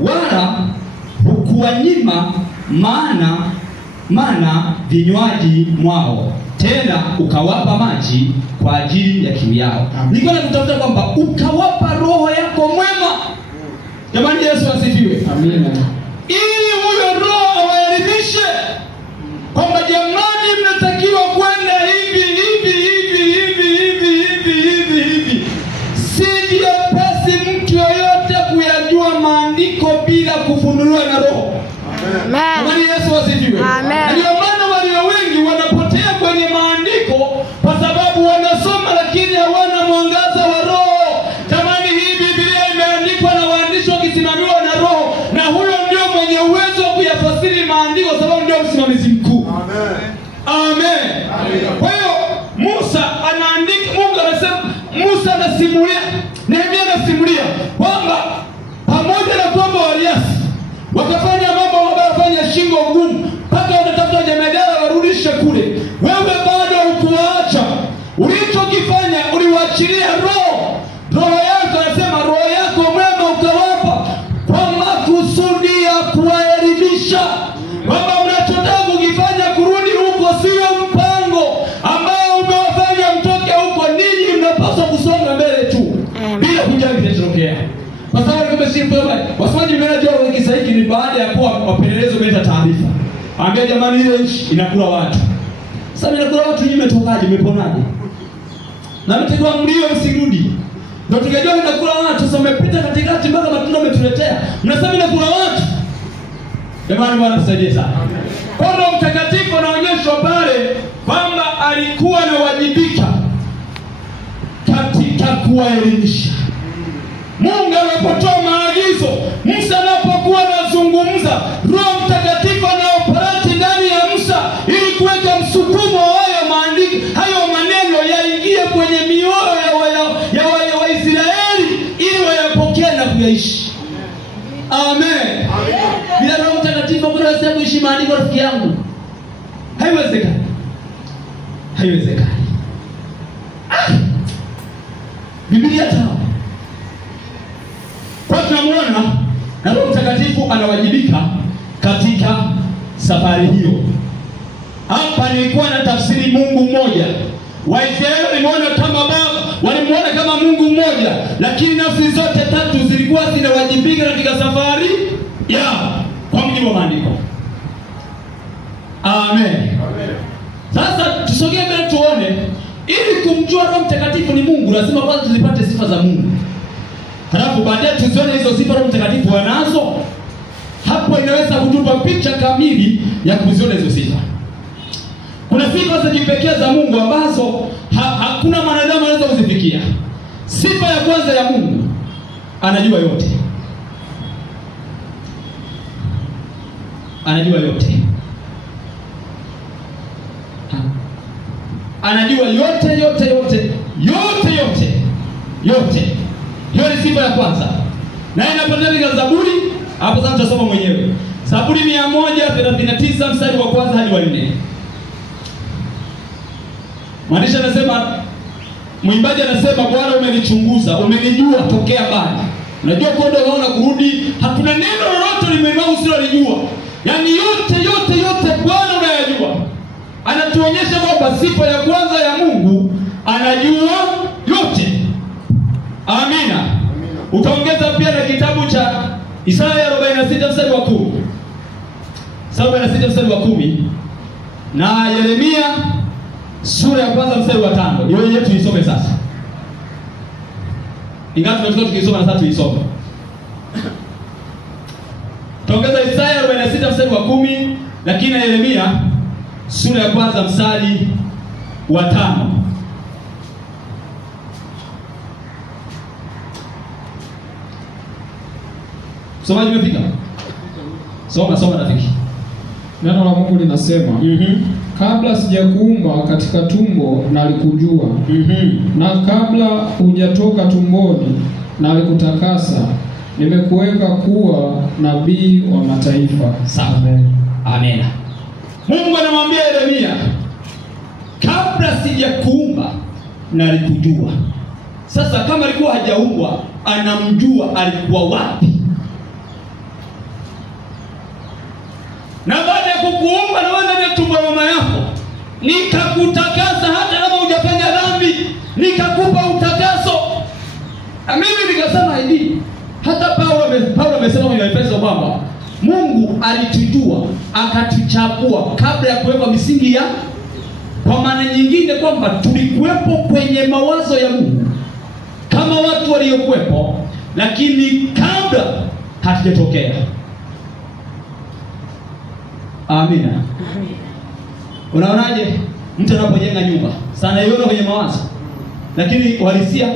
wala hukuwanyima mana vinywaji mwao, tena ukawapa maji kwa ajili ya kiu yao. Nilikuwa nakutafuta kwamba ukawapa roho yako mwema. Jamani, Yesu asifiwe. Amina. Ili huyo roho awaelimishe kwamba jamani, mnatakiwa kwenda hivi. Si vyepesi mtu yoyote kuyajua maandiko bila kufunuliwa na roho. Jamani, Yesu asifiwe. Ndio maana walio wengi wanapotea kwenye maandiko kwa sababu wanasoma lakini hawana mwangaza wa roho. Jamani, hii Biblia imeandikwa na waandishi wakisimamiwa na roho, na huyo ndio mwenye uwezo wa kuyafasiri maandiko sababu ndio msimamizi mkuu. Amen. Kwa hiyo Musa anaandika, Mungu anasema, Musa anasimulia, Nehemia anasimulia kwamba pamoja na kwamba waliasi wakafanya mambo wafanya shingo ngumu mpaka wanatafuta jemadari warudishe kule, wewe bado hukuacha. Ulichokifanya uliwaachilia roho yako. Anasema roho yako mwema ukawapa kwa makusudi ya kuwaelimisha kwamba mnachotaka kukifanya kurudi huko sio mpango ambao umewafanya mtoke huko. Ninyi mnapaswa kusonga mbele tu bila kujali kinachotokea. Kwa sababu kama si mbaya, wasemaji mnajua wiki sasa hiki ni baada ya kuwa wapelelezi wameleta taarifa. Ambia jamani, ile nchi inakula watu. Sasa inakula watu, nyinyi mmetokaje, mmeponaje? Na mtakiwa mlio msirudi. Ndio tukajua inakula watu. Sasa mmepita katikati mpaka matunda umetuletea. Mnasema inakula watu. Jamani, Bwana tusaidie sana. Roho Mtakatifu anaonyeshwa pale kwamba alikuwa anawajibika katika kuwaelimisha. Mungu anapotoa maagizo, Musa anapokuwa anazungumza, Roho Mtakatifu anaoperate ndani ya Musa ili kuweka msukumo wa hayo maandiko, hayo maneno yaingie kwenye mioyo ya Waisraeli ili wayapokee na kuyaishi. Amen. Bila Roho Mtakatifu hakuna sehemu kuishi maandiko, rafiki yangu. Haiwezekani. Biblia tamu. Kwa tunamuona na Roho Mtakatifu anawajibika katika safari hiyo. Hapa nilikuwa na tafsiri Mungu mmoja. Waisraeli walimuona kama baba, walimuona kama Mungu mmoja, lakini nafsi zote tatu zilikuwa zinawajibika katika safari yao kwa mujibu wa maandiko. Amen. Sasa tusogee mbele tuone, ili kumjua Roho Mtakatifu ni Mungu lazima kwanza tuzipate sifa za Mungu. Halafu baadaye tuzione hizo sifa Roho Mtakatifu wanazo. Hapo inaweza kutupa picha kamili ya kuziona hizo sifa. Kuna sifa za kipekee za Mungu ambazo hakuna mwanadamu anaweza kuzifikia. Sifa ya kwanza ya Mungu, anajua yote. Anajua yote. Anajua yote. Hiyo ni sifa ya kwanza. Na inapatikana katika Zaburi, hapo sasa tutasoma mwenyewe. Zaburi 139 mstari wa kwanza hadi wa 4. Mwandishi anasema, mwimbaji anasema, Bwana umenichunguza, umenijua tokea mbali. Unajua kwenda unaona kurudi, hakuna neno lolote limenao usilolijua. Yaani yote Bwana unayajua. Anatuonyesha kwamba sifa ya kwanza ya Mungu, anajua yote. Amina. Utaongeza pia na kitabu cha Isaya 46 mstari wa 10. Isaya 46 mstari wa 10 na Yeremia sura ya kwanza mstari wa 5. Hiyo yetu isome sasa. Ingawa tunataka tukisoma na sasa tuisome. Utaongeza Isaya 46 mstari wa 10 lakini na Yeremia sura ya kwanza mstari wa 5. Somaji umefika? Soma rafiki. Neno la Mungu linasema, kabla sijakuumba katika tumbo nalikujua. Na kabla hujatoka tumboni nalikutakasa. Nimekuweka kuwa nabii wa mataifa. Amen. Mungu anamwambia Yeremia, kabla sijakuumba nalikujua. Sasa kama alikuwa hajaumbwa, anamjua alikuwa wapi. nilipokuumba na wewe ndani ya tumbo la mama yako, nikakutakasa hata kama hujafanya dhambi, nikakupa utakaso. Mimi nikasema hivi, hata Paulo amesema kwenye Efeso kwamba Mungu alitujua akatuchagua kabla ya kuwekwa misingi ya, kwa maana nyingine kwamba tulikuwepo kwenye mawazo ya Mungu kama watu waliokuwepo, lakini kabla hatujatokea. Amina. Unaonaje mtu anapojenga nyumba? Sana yona kwenye mawazo, lakini uhalisia,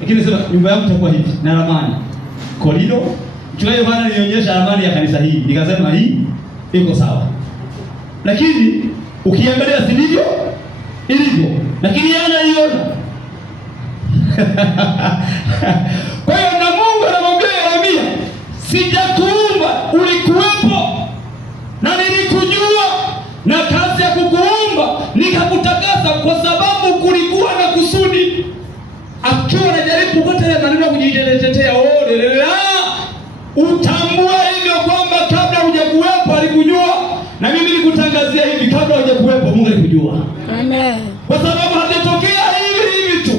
lakini sema nyumba yangu itakuwa hivi na ramani korido. Mchungaji bwana nionyesha ramani ya kanisa hii, nikasema hii iko sawa, lakini ukiangalia sivyo ilivyo, lakini anaiona. Kwa hiyo na Mungu anamwambia Yeremia, sijakuumba, ulikuwepo na nilikujua, na kazi ya kukuumba nikakutakasa, kwa sababu kulikuwa na kusudi. Akiwa anajaribu kupata ile maneno ya kujitetea, utambua hivyo kwamba kabla hujakuwepo alikujua, na mimi nikutangazia hivi, kabla hujakuwepo Mungu alikujua. Amen. Kwa sababu hajatokea hivi tu.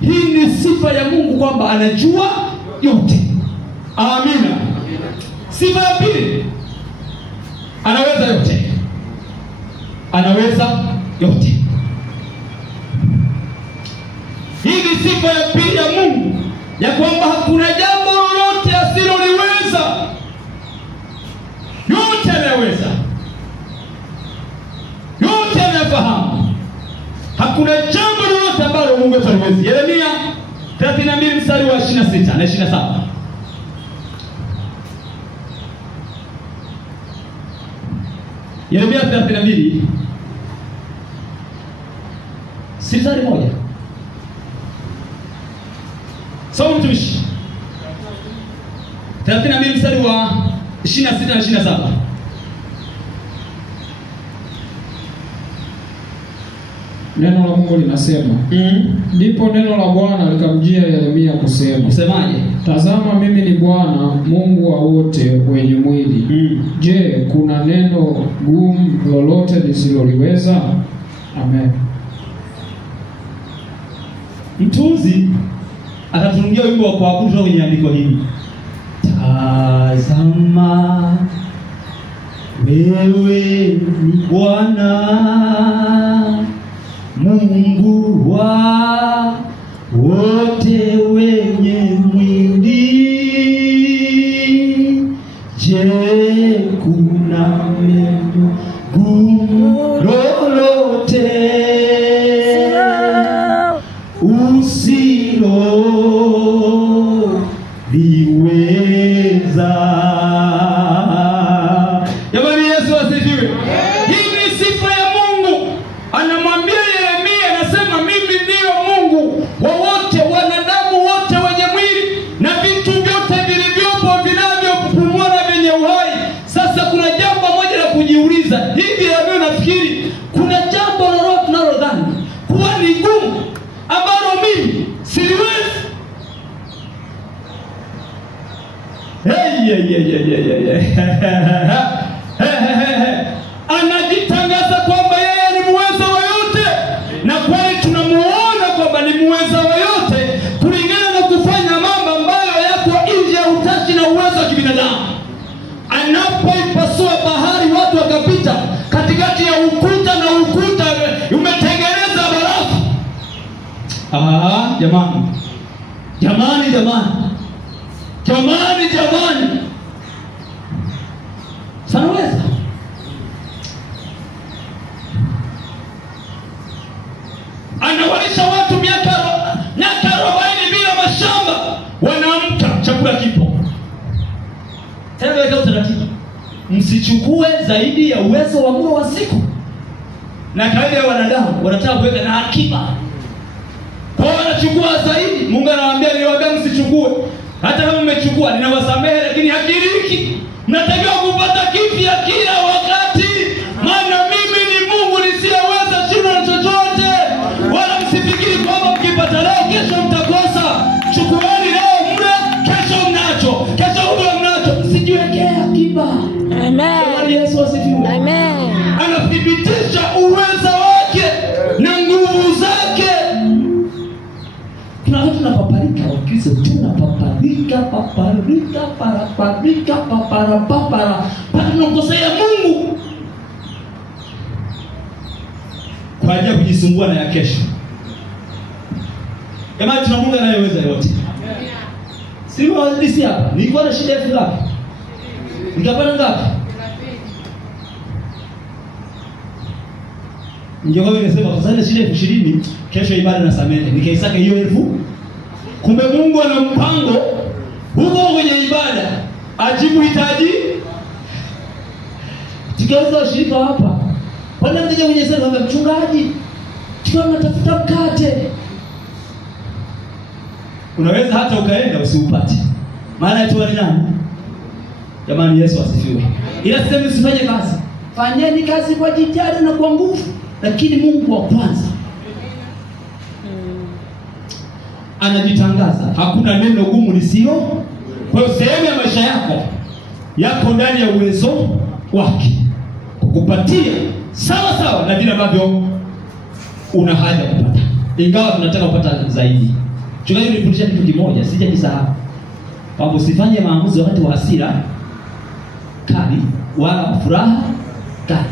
Hii ni sifa ya Mungu kwamba anajua yote. Amina. Sifa ya pili, anaweza yote. Anaweza yote. Hii ni sifa ya pili ya Mungu, ya kwamba hakuna jambo lolote asiloliweza. Yote anaweza. Yote anafahamu. Hakuna jambo lolote ambalo Mungu haliwezi. Yeremia 32 mstari wa 26 na 27. Yeremia 32 mstari moja. Soma mtumishi. 32 mstari wa 26 na 27. Neno la Mungu linasema, ndipo neno la Bwana likamjia Yeremia kusema. Usemaje? Tazama, mimi ni Bwana Mungu wa wote wenye mwili. Je, kuna neno gumu lolote nisiloliweza? Amen. Mtunzi atatungia wimbo wa kuabudu kwenye andiko hili. Tazama, wewe ni Bwana Mungu wa wote wenye mwili. Je, kuna neno gumu lolote usiloliweza? Jamani, Yesu asifiwe. Hii ni sifa ya Mungu. Anamwambia Yeremia, anasema mimi ndio Mungu wa wote, wanadamu wote wenye mwili na vitu vyote vilivyopo vinavyopumua na vyenye uhai. Sasa kuna jambo moja la kujiuliza. Hivi leo nafikiri kuna jambo lolote tunalodhani kuwa ni gumu ambalo mimi siliwezi? Anajitangaza kwamba yeye ni muweza wa yote, na kweli tunamuona kwamba ni muweza wa yote kulingana na kufanya mambo ambayo yako nje ya utashi na uwezo wa kibinadamu. Anapoipasua bahari watu wakapita katikati ya ukuta na ukuta umetengeneza barafu. Jamani. Sanaweza. Anawalisha watu miaka 40 bila mashamba, wanaamka chakula kipo. Tena weka utaratibu, msichukue zaidi ya uwezo wa mlo wa siku. Na kawaida ya wanadamu wanataka kuweka na akiba, kwa wanachukua zaidi. Mungu anawaambia, niliwaambia msichukue. Hata kama mmechukua ninawasamehe, lakini hakiriki. Mnatakiwa kupata kipya kila wakati, maana mimi ni Mungu nisiyeweza shida na chochote. Wala msifikiri kwamba mkipata leo kesho mtakosa. Chukueni leo mle, kesho mnacho, kesho mnacho. Msijiwekee akiba. paparika, Wakristo tunapaparika, paparika, papara, tunamkosea Mungu kwa ajili ya kujisumbua na ya kesho. Jamani, tuna Mungu anayeweza yote. Sio hadithi hapa. Nilikuwa na shida elfu ngapi? Nikapata ngapi? Ningekuwa nimesema kwa sababu shida 20, kesho ibada na samehe. Nikaisaka hiyo 1000. Kumbe Mungu ana mpango huko kwenye ibada. Ajibu hitaji. Tukaweza ushirika hapa. Wala mteja kwenye sala kwamba mchungaji, tunatafuta mkate. Unaweza hata ukaenda usiupate. Maana yetu ni nani? Jamani, Yesu asifiwe. Ila sema msifanye kazi. Fanyeni kazi kwa jitihada na kwa nguvu, lakini Mungu wa kwanza. Anajitangaza, hakuna neno gumu lisilo. Kwa hiyo sehemu ya maisha yako ndani ya uwezo wake kukupatia sawa na vile ambavyo una haja kupata. Ingawa tunataka kupata zaidi. Chungaji nilifundisha kitu kimoja, sijakisahau. Kwamba usifanye maamuzi wakati wa hasira kali wala furaha kali.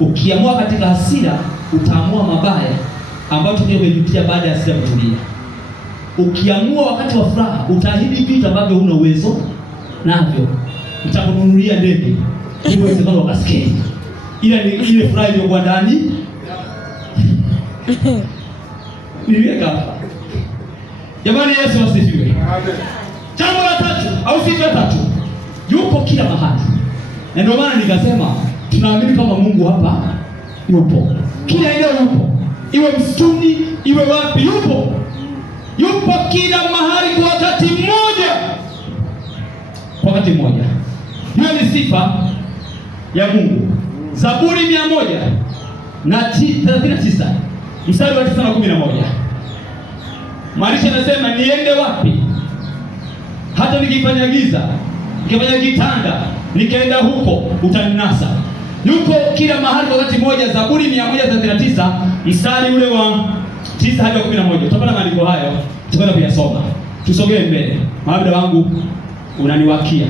Ukiamua katika hasira utaamua mabaya ambayo tunayopitia baada ya hasira kutulia. Ukiamua wakati wa furaha utaahidi vitu ambavyo huna uwezo navyo. Utakununulia ndege, uweze kama basketi. Ile furaha iliyokuwa ndani niliweka hapa. Jamani, Yesu asifiwe. Amen. Jambo la tatu au sifa ya tatu, yupo kila mahali. Na ndio maana nikasema tunaamini kama Mungu hapa yupo. Kila eneo yupo. Iwe msituni, iwe wapi yupo. Yupo kila mahali kwa wakati mmoja. Kwa wakati mmoja. Hiyo ni sifa ya Mungu. Zaburi 139 mstari wa 9 na 11. Marisha anasema niende wapi? Hata nikifanya giza, nikifanya kitanda, nikaenda huko utaninasa. Yuko kila mahali kwa wakati mmoja. Zaburi 139 mstari ule wa 9 hadi 11. Utapata maandiko hayo, tutakwenda kuyasoma. Tusogee mbele. Muda wangu unaniwakia.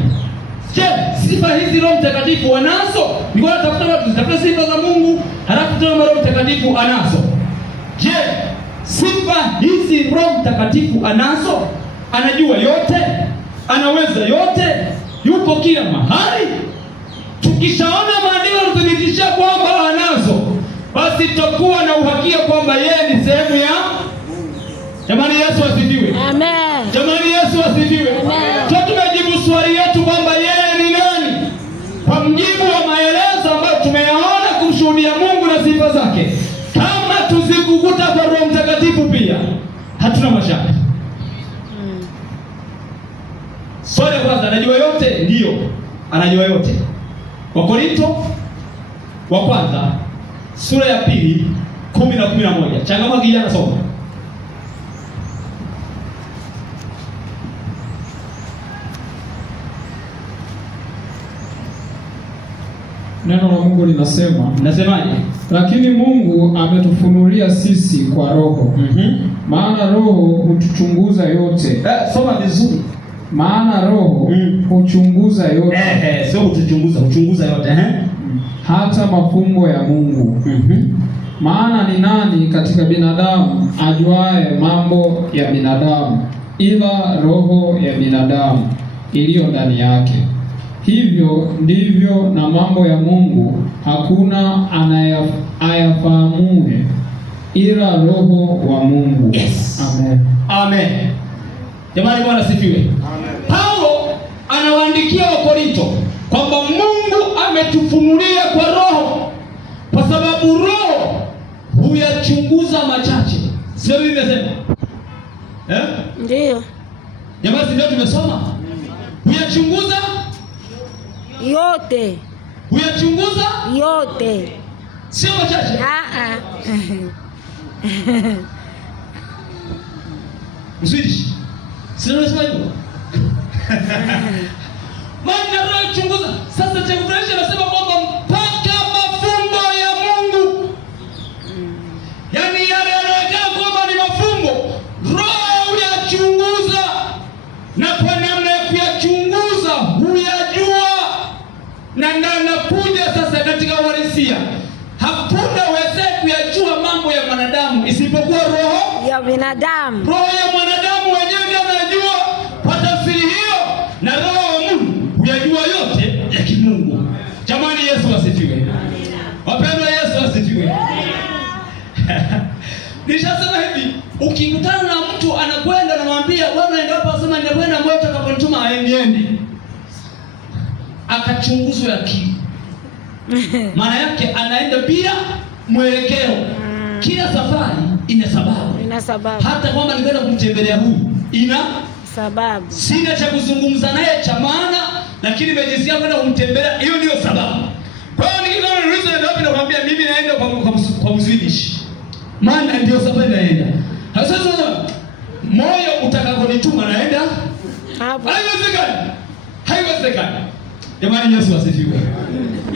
Je, sifa hizi Roho Mtakatifu anazo? Niko natafuta watu zitafuta sifa za Mungu, halafu tena Roho Mtakatifu anazo. Je, sifa hizi Roho Mtakatifu anazo? Anajua yote, anaweza yote, yuko kila mahali. Tukishaona maandiko yanathibitisha kwamba anazo, basi tutakuwa na uhakika kwamba yeye ni sehemu ya. Jamani, Yesu asifiwe. Amen. Jamani, Yesu asifiwe. Amen. Tunajibu swali letu kwamba yeye ni nani? Kwa mjibu wa maelezo ambayo tumeyaona kumshuhudia Mungu na sifa zake. Kama tuzikukuta kwa Roho Mtakatifu pia, hatuna mashaka. Swali la kwanza, anajua yote? Ndio, anajua yote. Wakorintho wa kwanza sura ya 2 10 na 11. Changamoto kijana soma. Neno la Mungu linasema, nasemaje? Lakini Mungu ametufunulia sisi kwa Roho. Maana Roho hutuchunguza yote. Soma vizuri. Maana Roho huchunguza yote. Sio hutuchunguza, huchunguza yote. Hata mafumbo ya Mungu. Maana ni nani katika binadamu ajuaye mambo ya binadamu ila roho ya binadamu iliyo ndani yake? Hivyo ndivyo na mambo ya Mungu hakuna ayafahamue ila Roho wa Mungu. Yes. Amen. Amen. Jamani, Bwana sifiwe. Amen. Paulo anawaandikia Wakorintho kwamba Mungu ametufunulia kwa Roho, kwa sababu Roho huyachunguza machache. Sio mimi nimesema? Ndio. Jamani, ndio tumesoma. Huyachunguza yote. Huyachunguza yote. Sio machache. Mswedish. Sio unasema hivyo? Maana Roho chunguza. Sasa Chefresh anasema kwamba mpaka mafumbo ya Mungu. Yaani yale yanayokaa kwamba ni mafumbo, Roho ya binadamu. Roho ya mwanadamu wenyewe ndiye anajua kwa tafsiri hiyo, na roho wa Mungu huyajua yote ya kimungu. Jamani, Yesu asifiwe. Wapendwa, Yesu asifiwe. Nishasema hivi, ukikutana na mtu anakwenda anamwambia wewe unaenda hapo, asema ninakwenda moyo utakaponituma aende. Akachunguzwa akili. Maana yake anaenda bila mwelekeo. Kila safari ina sababu. Ina sababu. Hata kwamba nikaenda kumtembelea huyu ina sababu. Sina cha kuzungumza naye cha maana, lakini nimejisikia kwenda kumtembelea, hiyo ndio sababu. Kwa hiyo nikitaka niulize ndio wapi, nakwambia mimi naenda kwa Mswedish. Maana ndio safari naenda. Sasa moyo utakaponituma naenda hapo. Haiwezekani. Haiwezekani. Jamani, Yesu asifiwe.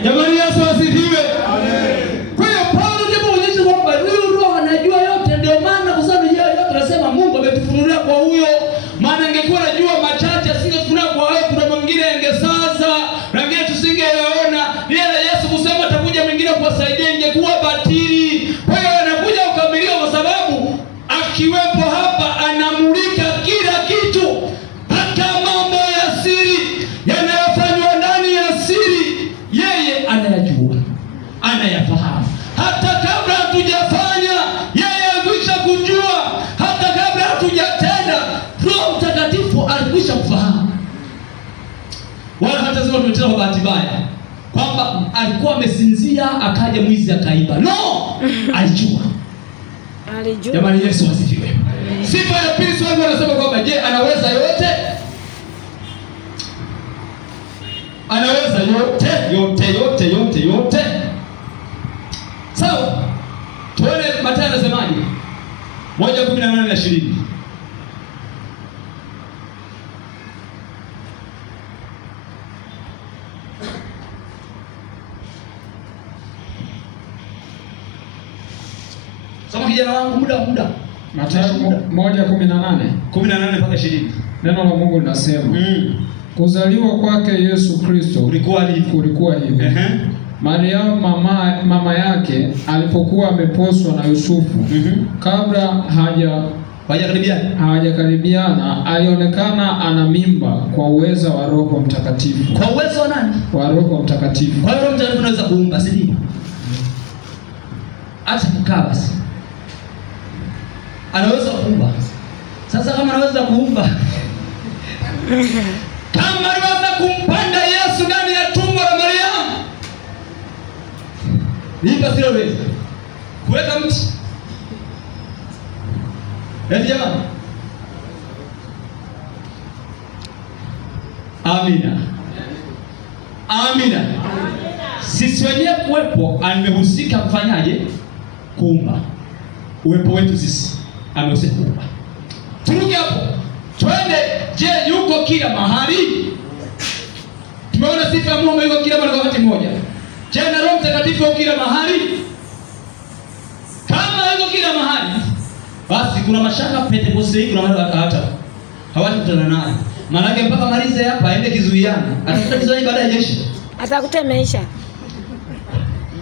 Jamani, Yesu asifiwe. Amen. Kwa hiyo Paulo ndipo onyesha kwamba huyu roho anajua yote, ndio maana kwa sababu yeye yote anasema Mungu ametufunulia kwa huyo. Maana angekuwa anajua machache asingefunulia kwa wewe, kuna mwingine angesaza, wengine tusingeona. Yeye Yesu kusema atakuja mwingine kuwasaidia ingekuwa batili. Kwa hiyo anakuja ukamilio kwa sababu akiwepo hapa anamulika kila kitu, hata mambo ya siri yanayofanywa ndani ya siri yeye anayajua, anayafahamu. Hata kabla hatujafanya yeye alikwisha kujua, hata kabla hatujatenda Roho Mtakatifu alikwisha kufahamu. Wala hata zile tumetenda kwa bahati mbaya kwamba alikuwa amesinzia akaja mwizi akaiba. No, alijua. Alijua. Jamani, Yesu asifiwe. Sifa ya pili swali wanasema kwamba je, anaweza yote? Anaweza yote. Sawa. Tuone Mathayo anasemaje? 1:18 na 20. Soma kijana wangu, muda. Mathayo 1:18. 18 mpaka 20. Neno la Mungu linasema, kuzaliwa kwake Yesu Kristo kulikuwa hivi. Mariamu mama yake alipokuwa ameposwa na Yusufu, kabla hawajakaribiana alionekana ana mimba kwa uweza wa Roho Mtakatifu. Kwa uwezo wa nani? Wa Roho Mtakatifu. Kwa Roho Mtakatifu anaweza kuumba, si ndio? Acha kukaa basi. Anaweza kuumba. Sasa kama anaweza kuumba, kama aliweza kumpanda Yesu ndani ya tumbo la Mariamu, nipa sio wewe kuweka mti. Ndio jamani. Amina. Sisi wenyewe kuwepo amehusika kufanyaje? Kuumba. Uwepo wetu sisi amehusika kuumba. Turuke hapo. Twende, je, yuko kila mahali? Tumeona sifa ya Mungu yuko kila mahali kwa wakati mmoja. Je, na Roho Mtakatifu yuko kila mahali? Kama yuko kila mahali, basi kuna mashaka Pentekoste kuna mahali hata hawatakutana naye. Maana yake mpaka malize hapa aende kizuiani. Atakuta kizuiani baada ya jeshi. Atakutemeisha.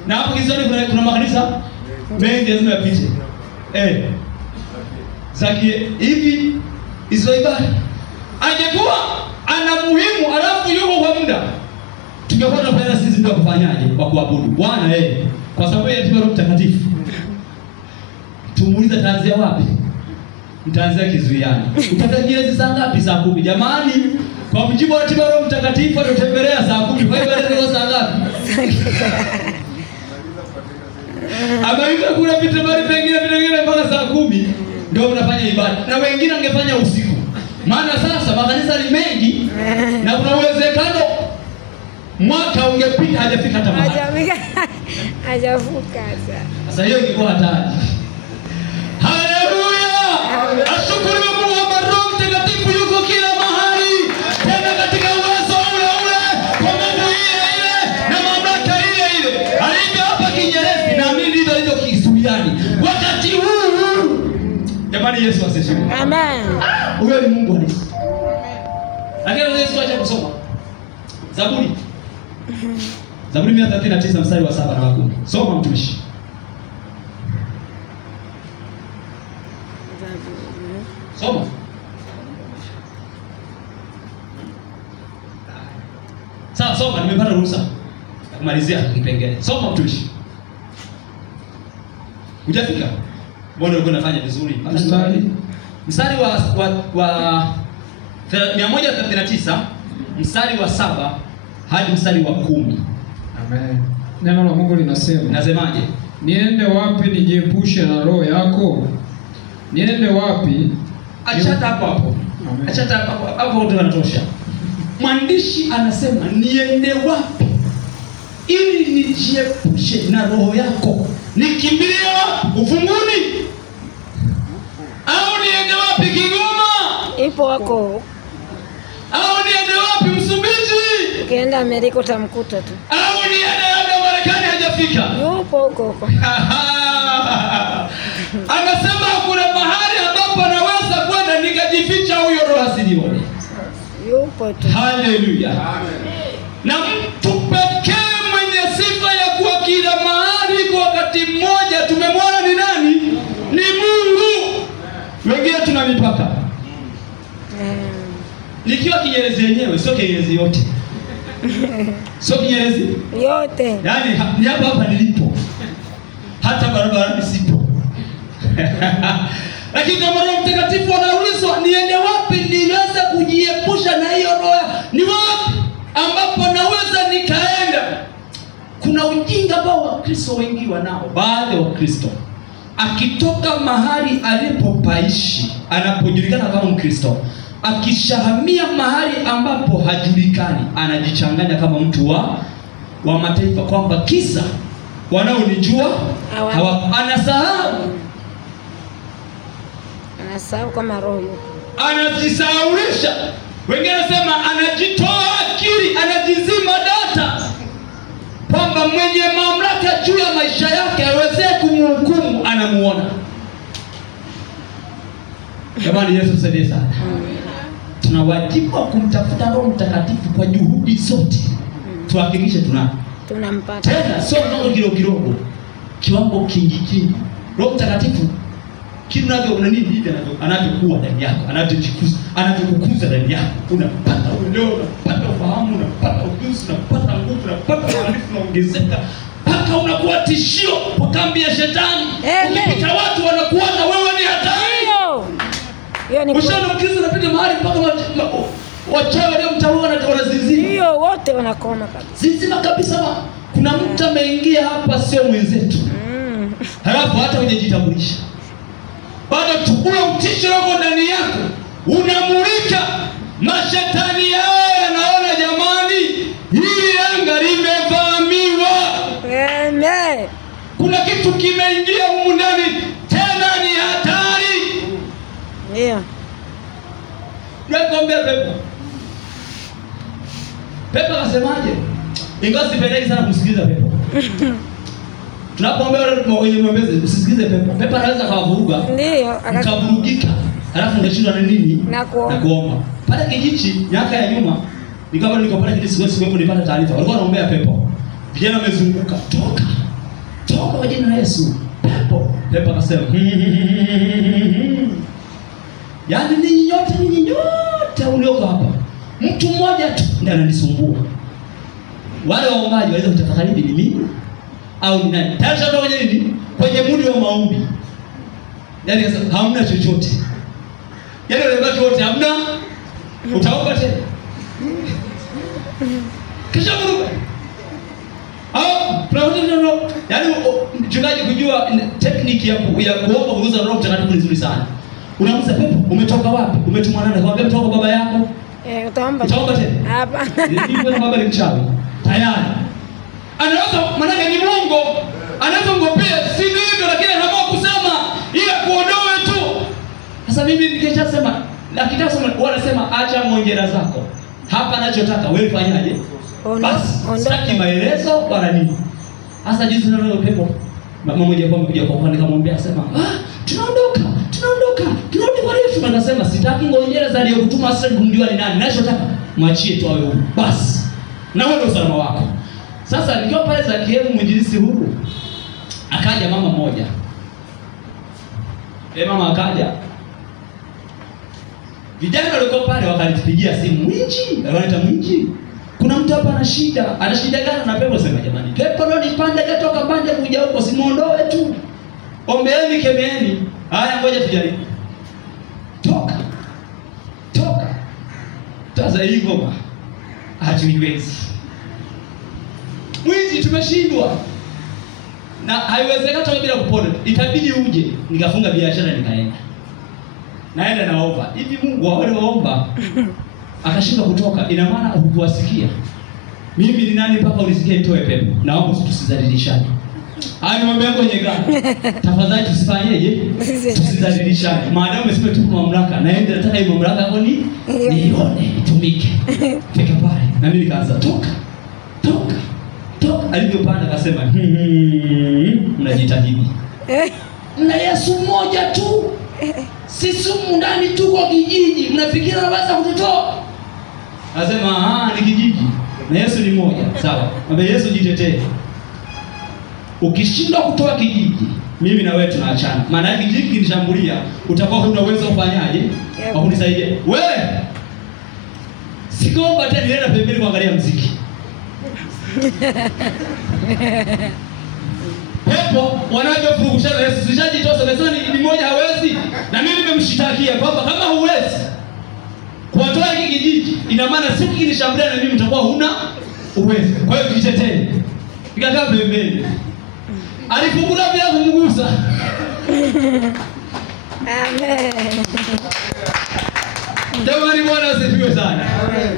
Na hapo kizuiani kuna makanisa mengi lazima yapite. Zakie hivi Israeli angekuwa ana muhimu alafu yuko kwa muda, tungekuwa tunafanya sisi ndio kufanyaje kwa kuabudu Bwana kwa sababu ya Roho Mtakatifu. Tumuuliza taanzia wapi? Mtaanzia kizuiani. Utatangia saa ngapi? Saa 10. Jamani, kwa mujibu wa Roho Mtakatifu atatembelea saa 10. Kwa hiyo baada saa ngapi? Amaliza kuna vitu bali pengine mpaka saa 10 ndio unafanya ibada. Na wengine angefanya usiku. Maana sasa makanisa ni mengi na kuna uwezekano mwaka ungepita hajafika hata mahali. Hajavuka sasa. Sasa hiyo ingekuwa hatari. Haleluya! Ashukuru Mungu kwamba Roho Mtakatifu yuko kila mahali. Tena katika uwezo ule kwa mambo ile na mamlaka ile. Alivyo hapa Kiingereza na mimi ndivyo hivyo Kiswahili. Wakati huu. Jamani, Yesu asifiwe. Amen. Huyo ni Mungu halisi. Lakini Yesu acha kusoma. Zaburi 139 mstari wa 7 na wa 10. Soma mtumishi. Soma, nimepata ruhusa kumalizia kipengele. Soma mtumishi. Hujafika? Mbona ulikuwa unafanya vizuri? Mstari wa 139 mstari wa 7 hadi mstari wa 10. Amen. Neno la Mungu linasema. Nasemaje? Niende wapi nijiepushe na roho yako? Niende wapi? Achata hapo. Achata hapo ndio inatosha. Mwandishi anasema niende wapi ili nijiepushe na roho yako? Nikimbilie ufunguni? Au niende wapi Kigoma? Ipo wako. Au niende wapi Msumbiji? Ukienda Amerika utamkuta tu. Au niende labda Marekani hajafika? Yupo huko. Anasema kuna mahali ambapo anaweza kwenda nikajificha huyo roho asinione. Yupo tu. Haleluya. Na mtu pekee mwenye sifa ya kuwa kila mahali kwa wakati mmoja tumemwona ni nani? Ni Mungu. Wengine tuna mipaka. Nikiwa Kinyerezi yenyewe sio Kinyerezi yote. Sio Kinyerezi yote. Yaani ni hapa nilipo. Hata barabarani sipo. Lakini kama Roho Mtakatifu anaulizwa niende wapi niweze kujiepusha na hiyo roho? Ni wapi ambapo naweza nikaenda? Kuna ujinga ambao Wakristo wengi wanao. Baadhi wa Wakristo akitoka mahali alipopaishi anapojulikana kama Mkristo, akishahamia mahali ambapo hajulikani anajichanganya kama mtu wa mataifa, kwamba kisa wanaonijua anasahau kama roho yuko. Anajisahaulisha. Wengine wanasema anajitoa akili, anajizima data, kwamba mwenye mamlaka juu ya maisha yake aweze kumhukumu anamuona. Jamani, Yesu tusaidie sana. Tuna wajibu wa kumtafuta Roho Mtakatifu kwa juhudi zote. Tuhakikishe tunampata. Tena sio kidogo, kiwango kingi. Roho Mtakatifu kinavyo una nini hivi anavyokuwa ndani yako, anavyojikuza, anavyokukuza ndani yako, unapata uelewa, unapata ufahamu, unapata ujuzi, unapata nguvu, unapata maarifa, unaongezeka mpaka unakuwa tishio kwa kambi ya shetani. Ukipita watu wanakuona wewe ni hatari. Hiyo ni ushaona Mkristo anapiga mahali mpaka wachawi waliomtawala wanazizima. Hiyo wote wanakoma kabisa. Zizima kabisa. Kuna mtu ameingia hapa sio mwenzetu. Halafu hata hujajitambulisha. Bado tukua utisho wako ndani yako. Unamulika mashetani yao yanaona, jamani, hili anga limevamiwa. Amen. Kuna kitu kimeingia humu ndani, tena ni hatari. Ndio. Nakwambia Pepo akasemaje? Ingawa sipendei sana kusikiliza Pepo. Tunapoambia wenye maombezi usisikilize Pepo. Pepo anaweza kawavuruga. Ndio, akavurugika. Halafu unashindwa na nini? Na kuomba. Pale Kijichi miaka ya nyuma, nikawa niko pale Kijichi siwezi nipata taarifa. Walikuwa wanaombea Pepo. Vijana wamezunguka. Toka kwa jina la Yesu. Pepo akasema, yaani ninyi nyote ulioko hapa, mtu mmoja tu ndiye ananisumbua. Wale waombaji waweza kutafakari ni mimi au ni nani? Tasha ndio kwenye nini? Kwenye mudi wa maombi. Yaani hamna chochote. Yaani wale wote hamna. Utaomba tena. Kisha muruka. No. Yaani mchungaji kujua technique ya kuomba kuuza Roho Mtakatifu ni nzuri sana. Unamuuliza Pepo, umetoka wapi? Umetumwa nani? Akamwambia mtoka baba yako. Utaomba tena. Hapana. Ndio baba ni mchawi. Tayari. Anaweza manake ni Mungu. Anaweza ngopea si ndivyo, lakini anaamua kusema ili kuondoe tu. Sasa mimi nikishasema, lakini wanasema acha monjera zako. Hapa anachotaka wewe fanyaje? Basi sitaki maelezo wala nini. Sasa jinsi ndio Pepo mama mmoja kwa mkuja kwa kwani kamwambia sema, tunaondoka. Tunarudi kwa Yesu. Anasema sitaki ngonjera za leo kutuma sasa kumjua ni nani. Ninachotaka mwachie tu awe huru. Basi. Na wewe ndio usalama wako. Sasa nikiwa pale za Kievu mwinjilisti huru, akaja mama mmoja. Mama akaja. Vijana walikuwa pale wakanipigia simu, "Mwinji, wanaita Mwinji." Kuna mtu hapa ana shida. Ana shida gani na pepo? Sema jamani, pepo leo nipande toka pande kuja huko, simuondoe tu. Ombeeni, kemeeni. Haya, ngoja tujaribu. Toka. Taza hivyo. Hatuiwezi. Mwizi tumeshindwa. Na haiwezekani toka bila kupona. Itabidi uje. Nikafunga biashara nikaenda. Naenda naomba. Hivi Mungu wale waomba akashinda kutoka, ina maana hukuwasikia. Mimi ni nani mpaka unisikie nitoe pepo? Naomba tusidhalilishane. Haya mambo yangu yenye gani? Tafadhali tusifanyeje? Tusidhalilishane. Maadamu umesema tuko mamlaka, naenda nataka hiyo mamlaka yako nione itumike. Fika pale. Na mimi nikaanza toka. Alivyopanda akasema, mnajitahidi. Mna Yesu mmoja tu. Sisi ndani tu kwa kijiji. Mnafikiri unaweza kututoa? Anasema, ni kijiji. Na Yesu ni mmoja. Sawa. Mwambie Yesu jitetee. Ukishindwa kutoa kijiji, mimi na wewe tunaachana. Maana yake kijiji kinishambulia, utakuwa huna uwezo kufanyaje? Wa kunisaidia. Wewe sikomba tena nienda pembeni kuangalia muziki. Pepo wanavyofurushana Yesu sijajitosa, nasema ni mmoja hawezi. Na mimi nimemshitakia kwamba kama huwezi kuwatoa hiki kijiji, ina maana siku kinishambulia na mimi mtakuwa huna uwezo. Kwa hiyo tujitetee. Nikakaa pembeni. Alifungula bila kumgusa. Amen. Jamani, Bwana asifiwe sana. Amen.